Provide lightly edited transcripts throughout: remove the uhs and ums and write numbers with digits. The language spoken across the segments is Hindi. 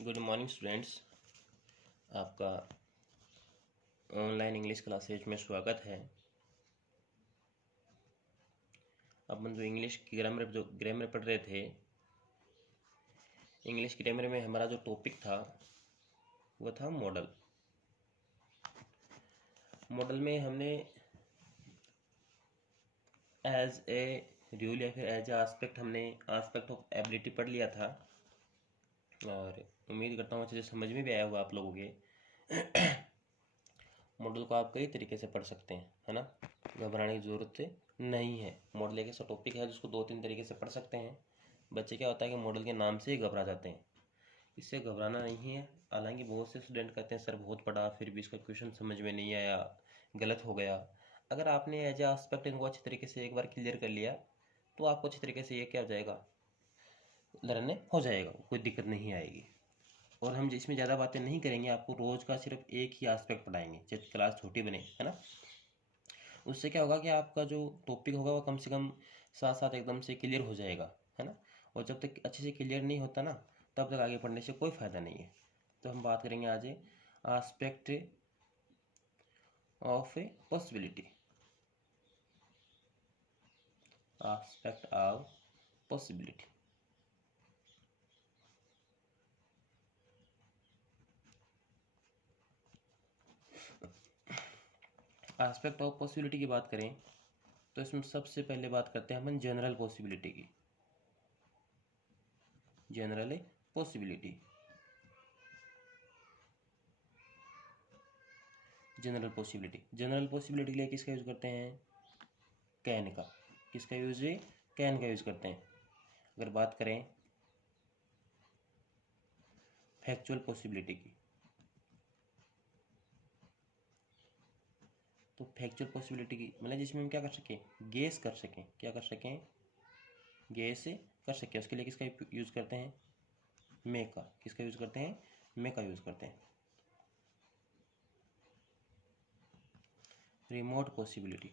Good morning students. आपका ऑनलाइन इंग्लिश क्लासेज में स्वागत है। अपन जो इंग्लिश की ग्रामर पढ़ रहे थे, इंग्लिश ग्रामर में हमारा जो टॉपिक था वो था मॉडल। मॉडल में हमने एज ए रूल या फिर एज ए एस्पेक्ट हमने एस्पेक्ट ऑफ एबिलिटी पढ़ लिया था, और उम्मीद करता हूँ अच्छे से समझ में भी आया होगा आप लोगों के। मॉडल को आप कई तरीके से पढ़ सकते हैं, है ना। घबराने की ज़रूरत नहीं है। मॉडल एक ऐसा टॉपिक है जिसको दो तीन तरीके से पढ़ सकते हैं। बच्चे क्या होता है कि मॉडल के नाम से ही घबरा जाते हैं। इससे घबराना नहीं है। हालांकि बहुत से स्टूडेंट कहते हैं सर बहुत पढ़ा फिर भी इसका क्वेश्चन समझ में नहीं आया, गलत हो गया। अगर आपने एज ए आस्पेक्ट इनको अच्छी तरीके से एक बार क्लियर कर लिया तो आपको अच्छी तरीके से ये क्या हो जाएगा, लर्न हो जाएगा, कोई दिक्कत नहीं आएगी। और हम जिसमें ज़्यादा बातें नहीं करेंगे, आपको रोज़ का सिर्फ एक ही एस्पेक्ट पढ़ाएंगे, चाहे क्लास छोटी बने, है ना। उससे क्या होगा कि आपका जो टॉपिक होगा वो कम से कम साथ साथ एकदम से क्लियर हो जाएगा, है ना। और जब तक अच्छे से क्लियर नहीं होता ना, तब तक आगे पढ़ने से कोई फ़ायदा नहीं है। तो हम बात करेंगे आज aspect of a possibility. Aspect of possibility. Aspect of possibility की बात करें तो इसमें सबसे पहले बात करते हैं अपन जनरल पॉसिबिलिटी की। General possibility. जनरल पॉसिबिलिटी के लिए किसका यूज़ करते हैं? कैन का। किसका यूज़ है? कैन का यूज़ करते हैं। अगर बात करें फैक्चुअल पॉसिबिलिटी की, तो फैक्चुअल पॉसिबिलिटी की मतलब जिसमें हम क्या कर सकें, गेस कर सकें। क्या कर सकें? गेस कर सकें। उसके लिए किसका यूज़ करते हैं? मे का। किसका यूज़ करते हैं? मे का यूज़ करते हैं। Remote possibility.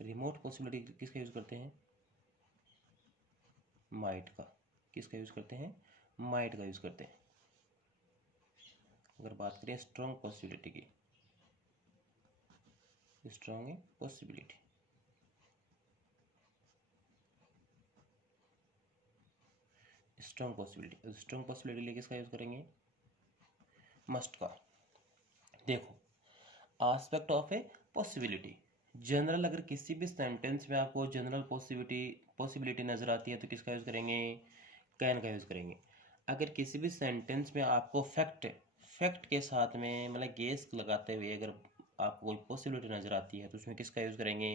रिमोट पॉसिबिलिटी किसका यूज़ करते हैं? माइट का। किसका यूज़ करते हैं? माइट का यूज़ करते हैं। अगर बात करें स्ट्रॉन्ग पॉसिबिलिटी की, स्ट्रॉन्ग पॉसिबिलिटी, स्ट्रॉन्ग पॉसिबिलिटी लिए किसका यूज़ करेंगे? मस्ट का। देखो, aspect of a possibility general, अगर किसी भी सेंटेंस में आपको जनरल पॉसिबिलिटी नज़र आती है तो किसका यूज़ करेंगे? कैन का यूज़ करेंगे। अगर किसी भी सेंटेंस में आपको फैक्ट के साथ में मतलब गेस लगाते हुए अगर आपको कोई पॉसिबिलिटी नज़र आती है तो उसमें किसका यूज़ करेंगे?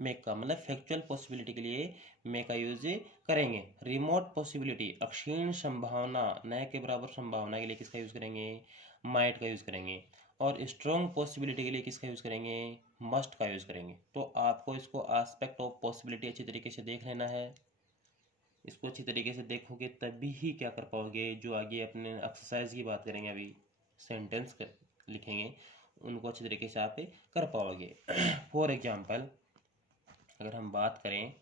मेक का। मतलब फैक्चुअल पॉसिबिलिटी के लिए मेक का यूज़ करेंगे। रिमोट पॉसिबिलिटी, अक्षीण संभावना, न के बराबर संभावना के लिए किसका यूज़ करेंगे? माइट का यूज़ करेंगे। और स्ट्रॉन्ग पॉसिबिलिटी के लिए किसका यूज़ करेंगे? मस्ट का यूज़ करेंगे। तो आपको इसको एस्पेक्ट ऑफ पॉसिबिलिटी अच्छी तरीके से देख लेना है। इसको अच्छी तरीके से देखोगे तभी ही क्या कर पाओगे, जो आगे अपने एक्सरसाइज की बात करेंगे, अभी सेंटेंस लिखेंगे, उनको अच्छी तरीके से आप कर पाओगे। फॉर एग्जाम्पल अगर हम बात करें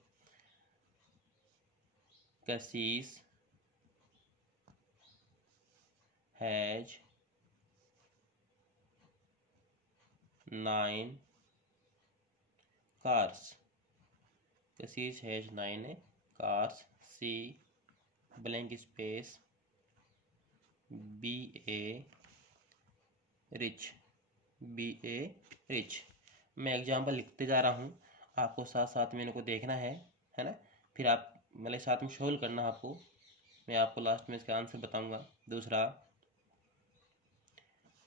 Cassis has 9 cars। Cassis has 9 cars। She blank space be a rich. मैं एग्जाम्पल लिखते जा रहा हूँ, आपको साथ साथ में इनको देखना है ना। फिर आप मतलब साथ में सोल्व करना आपको। मैं आपको लास्ट में इसका आंसर बताऊंगा। दूसरा,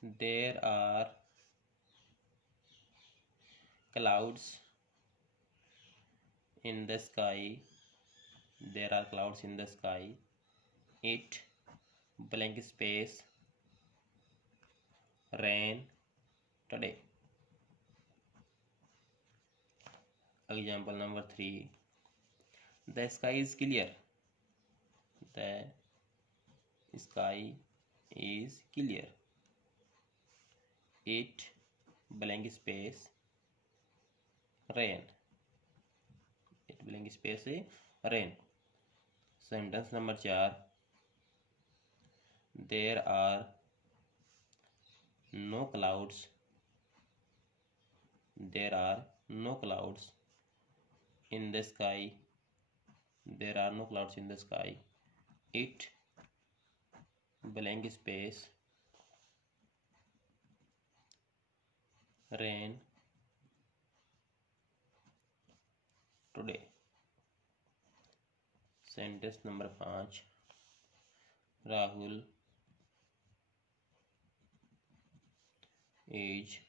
there are clouds in the sky. There are clouds in the sky. It blank space rain today. Example number 3, the sky is clear. The sky is clear. It blank space rain. It blank space rain. Sentence number 4, there are no clouds, there are no clouds in the sky, there are no clouds in the sky, it blank space rain today। Sentence number 5, Rahul is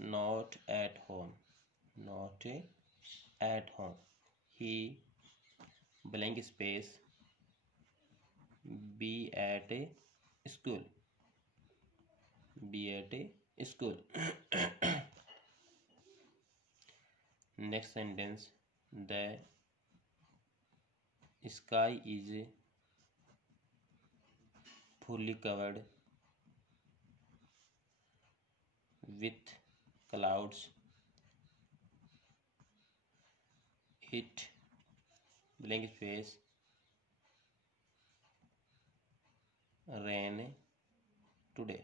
not at home, not at home, he blank space be at school, be at school। next sentence, the sky is fully covered with clouds, it blank space rain today।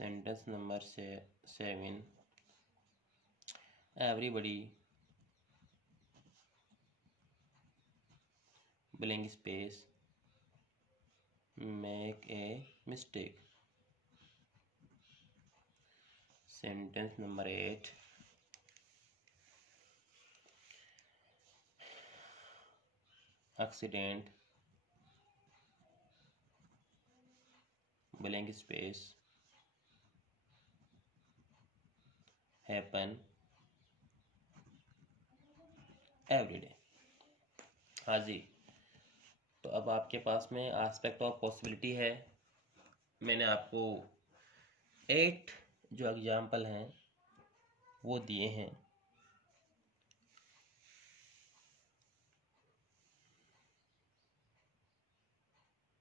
Sentence number 7, everybody blank space make a mistake। Sentence number 8, accident blank space happen every day। हाँ जी, तो अब आपके पास में एस्पेक्ट ऑफ पॉसिबिलिटी है। मैंने आपको 8 जो एग्जाम्पल हैं वो दिए हैं।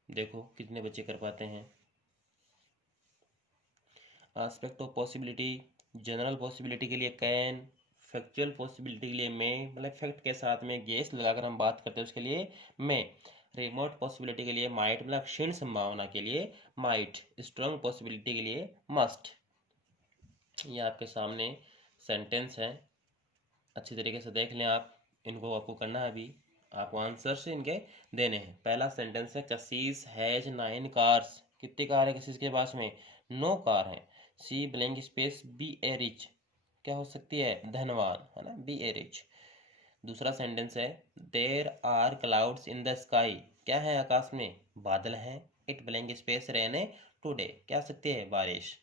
देखो कितने बच्चे कर पाते हैं। Aspect of possibility, general possibility के लिए कैन, फैक्चुअल पॉसिबिलिटी के लिए में, मतलब फैक्ट के साथ में गेस लगाकर हम बात करते हैं उसके लिए में, रिमोट पॉसिबिलिटी के लिए माइट, मतलब क्षीण संभावना के लिए माइट, स्ट्रांग पॉसिबिलिटी के लिए मस्ट। ये आपके सामने सेंटेंस है, अच्छी तरीके से देख लें आप, इनको आपको करना है अभी, आपको आंसर से इनके देने हैं। पहला सेंटेंस है, कसीस हैज 9 कार्स, कितनी कार है कसीस के पास में? 9 कार हैं। She blank space be a rich, क्या हो सकती है? धनवान, है ना, बी ए रिच। दूसरा सेंटेंस है, there are clouds in the sky, क्या है आकाश में? बादल हैं। It blank space rain today, क्या सकती है? बारिश।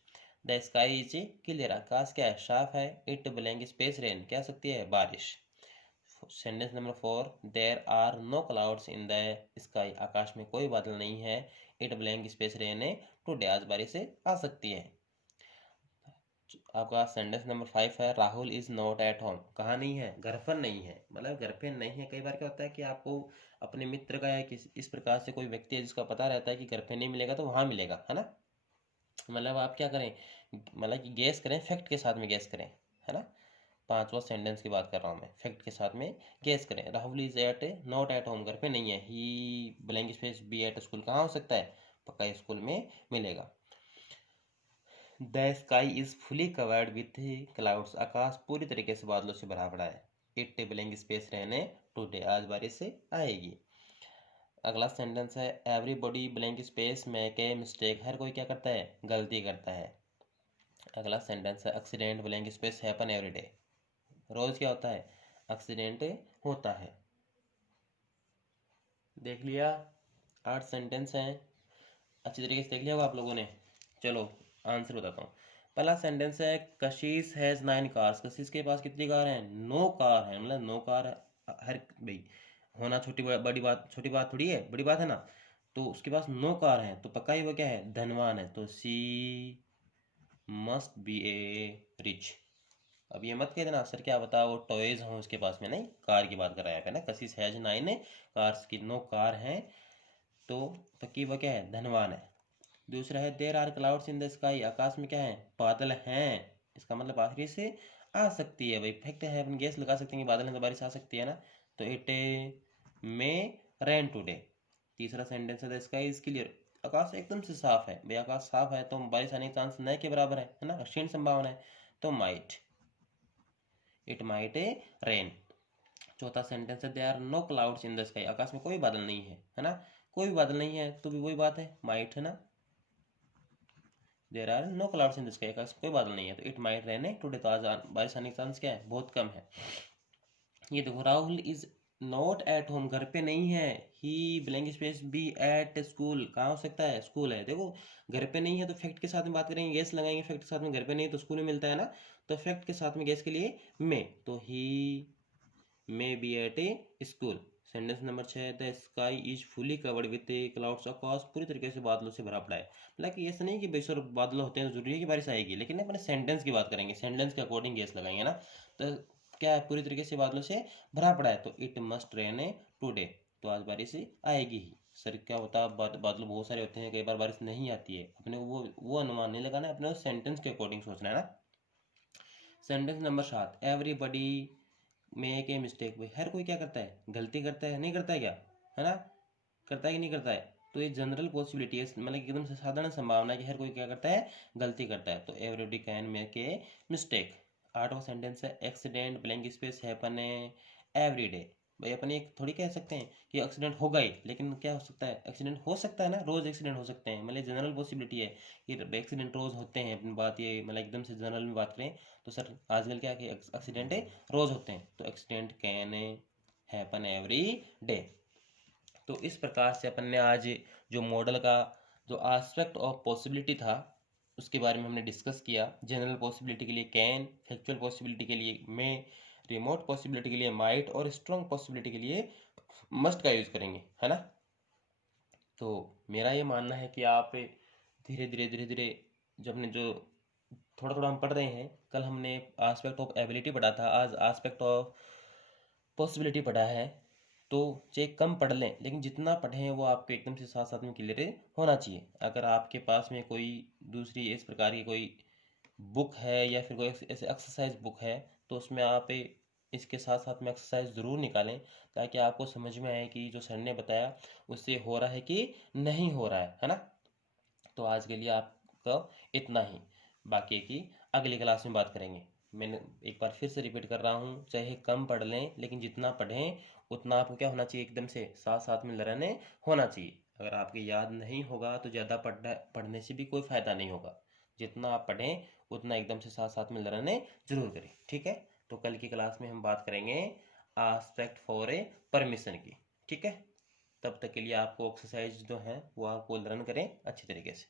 द स्काई इज क्लियर, आकाश क्या है? साफ है। इट ब्लैंक स्पेस रेन, क्या सकती है? बारिश। Sentence number 4, there are no clouds in the sky, आकाश में कोई बादल नहीं है। It blank space rain today, आज बारिश आ सकती है। आपका सेंटेंस नंबर 5 है, Rahul is not at home, कहाँ नहीं है? घर पर नहीं है, मतलब घर पे नहीं है। कई बार क्या होता है कि आपको अपने मित्र का या किस इस प्रकार से कोई व्यक्ति है जिसका पता रहता है कि घर पे नहीं मिलेगा तो वहाँ मिलेगा, है ना। मतलब आप क्या करें, मतलब कि गैस करें, फैक्ट के साथ में गैस करें, है ना। 5वां सेंटेंस की बात कर रहा हूँ मैं, फैक्ट के साथ में गैस करें। Rahul is at not at home, घर पे नहीं है। He blank space be at school, कहाँ हो सकता है? पक्का स्कूल में मिलेगा। The sky is fully covered with clouds, आकाश पूरी तरीके से बादलों से भरा पड़ा है। It blank space rain today, आज बारिश से आएगी। अगला सेंटेंस है, everybody blank space make a mistake, हर कोई क्या करता है? गलती करता है। अगला सेंटेंस है, accident blank space happen every day, रोज क्या होता है? एक्सीडेंट होता है। देख लिया, 8 सेंटेंस हैं, अच्छी तरीके से देख लिया होगा आप लोगों ने। चलो आंसर बताता हूँ। पहला सेंटेंस है, कशिश हैज़ 9 कार्स, कशिश के पास कितनी कार हैं? 9 कार हैं, मतलब 9 कार हर भाई होना छोटी बड़ी बात, छोटी बात थोड़ी है, बड़ी बात है ना। तो उसके पास 9 कार हैं, तो पक्का ही वो क्या है? धनवान है। तो सी मस्ट बी ए रिच। अब ये मत कह देना सर क्या बता वो टॉयज हों उसके पास में, नहीं, कार की बात कर रहा है ना। कशिश हैज 9 कार्स की 9 कार हैं, तो पक्की वो क्या है? धनवान है। दूसरा है, there are clouds in the sky, आकाश में क्या है? बादल हैं। इसका मतलब आखिरी से आ सकती है भाई, फैक्ट है, अपन गैस लगा सकते हैं कि बादल है तो बारिश आ सकती है ना। तो इट मे रेन टुडे। तीसरा सेंटेंस है द स्काई इज क्लियर, आकाश एकदम से साफ है भाई, आकाश साफ है तो बारिश आने का चांस न के बराबर है ना, क्षीण संभावना है। तो माइट, इट माइट रेन। चौथा सेंटेंस है there are no clouds in the sky, आकाश में कोई बादल नहीं है ना, कोई भी बादल नहीं है तो भी वही बात है, माइट है ना, there are no clouds in the sky, आकाश में कोई बादल नहीं है तो इट माइट रेन टुडे, तो आज बारिश आने का चांस क्या है, बहुत कम है। ये देखो Rahul is not at home, घर पे नहीं है। He blank space be at school, कहाँ हो सकता है, स्कूल है। देखो घर पे नहीं है तो फैक्ट के साथ में बात करेंगे, गेस लगाएंगे, फैक्ट के साथ में घर पे नहीं तो स्कूल में मिलता है ना, तो फैक्ट के साथ में गेस के लिए मे, तो he may be at a school. Sentence number 6, the sky is fully covered with clouds, आकाश पूरी तरीके से बादलों से भरा पड़ा है। मतलब कि ऐसा नहीं कि बेशर बादल होते हैं जरूरी है कि बारिश आएगी, लेकिन अपने सेंटेंस की बात करेंगे, सेंटेंस के अकॉर्डिंग गेस लगाएंगे ना। तो क्या है, पूरी तरीके से बादलों से भरा पड़ा है, तो इट मस्ट रेन टुडे, तो आज बारिश आएगी ही। सर क्या होता है, बादल बहुत सारे होते हैं, कई बार बारिश नहीं आती है, अपने वो अनुमान नहीं लगाना है, अपने सेंटेंस के अकॉर्डिंग सोचना है ना। Sentence number 7, everybody make a mistake, भाई हर कोई क्या करता है, गलती करता है, नहीं करता है क्या, है ना, करता है कि नहीं करता है। तो ये जनरल पॉसिबिलिटी है, मतलब एकदम से साधारण संभावना है कि हर कोई क्या करता है, गलती करता है, तो everybody can make a mistake. आठवां सेंटेंस है accident blank space happen every day, भाई अपन एक थोड़ी कह सकते हैं कि एक्सीडेंट होगा ही, लेकिन क्या हो सकता है, एक्सीडेंट हो सकता है ना, रोज एक्सीडेंट हो सकते हैं, मतलब जनरल पॉसिबिलिटी है कि एक्सीडेंट रोज होते हैं। अपन बात ये मतलब एकदम से जनरल में बात करें तो सर आजकल क्या है कि एक्सीडेंट रोज होते हैं, तो accident can happen every day. तो इस प्रकार से अपन ने आज जो मॉडल का जो एस्पेक्ट ऑफ पॉसिबिलिटी था उसके बारे में हमने डिस्कस किया। जनरल पॉसिबिलिटी के लिए कैन, फैक्चुअल पॉसिबिलिटी के लिए मे, रिमोट पॉसिबिलिटी के लिए माइट और स्ट्रॉन्ग पॉसिबिलिटी के लिए मस्ट का यूज करेंगे, है ना। तो मेरा ये मानना है कि आप धीरे धीरे जो हमने जो थोड़ा थोड़ा हम पढ़ रहे हैं, कल हमने एस्पेक्ट ऑफ एबिलिटी पढ़ा था, आज एस्पेक्ट ऑफ पॉसिबिलिटी पढ़ा है, तो चाहे कम पढ़ लें लेकिन जितना पढ़ें वो आपको एकदम से साथ साथ में क्लियर होना चाहिए। अगर आपके पास में कोई दूसरी इस प्रकार की कोई बुक है या फिर कोई ऐसे एक्सरसाइज बुक है तो उसमें आप इसके साथ साथ में एक्सरसाइज ज़रूर निकालें, ताकि आपको समझ में आए कि जो सर ने बताया उससे हो रहा है कि नहीं हो रहा है ना। तो आज के लिए आपका इतना ही, बाकी की अगली क्लास में बात करेंगे। मैंने एक बार फिर से रिपीट कर रहा हूँ, चाहे कम पढ़ लें लेकिन जितना पढ़ें उतना आपको क्या होना चाहिए, एकदम से साथ साथ में लर्न होना चाहिए। अगर आपके याद नहीं होगा तो ज़्यादा पढ़ने से भी कोई फ़ायदा नहीं होगा, जितना आप पढ़ें उतना एकदम से साथ साथ में लर्न जरूर करें, ठीक है। तो कल की क्लास में हम बात करेंगे आस्पेक्ट फॉर ए परमिशन की, ठीक है। तब तक के लिए आपको एक्सरसाइज जो है वो आपको लर्न करें अच्छी तरीके से।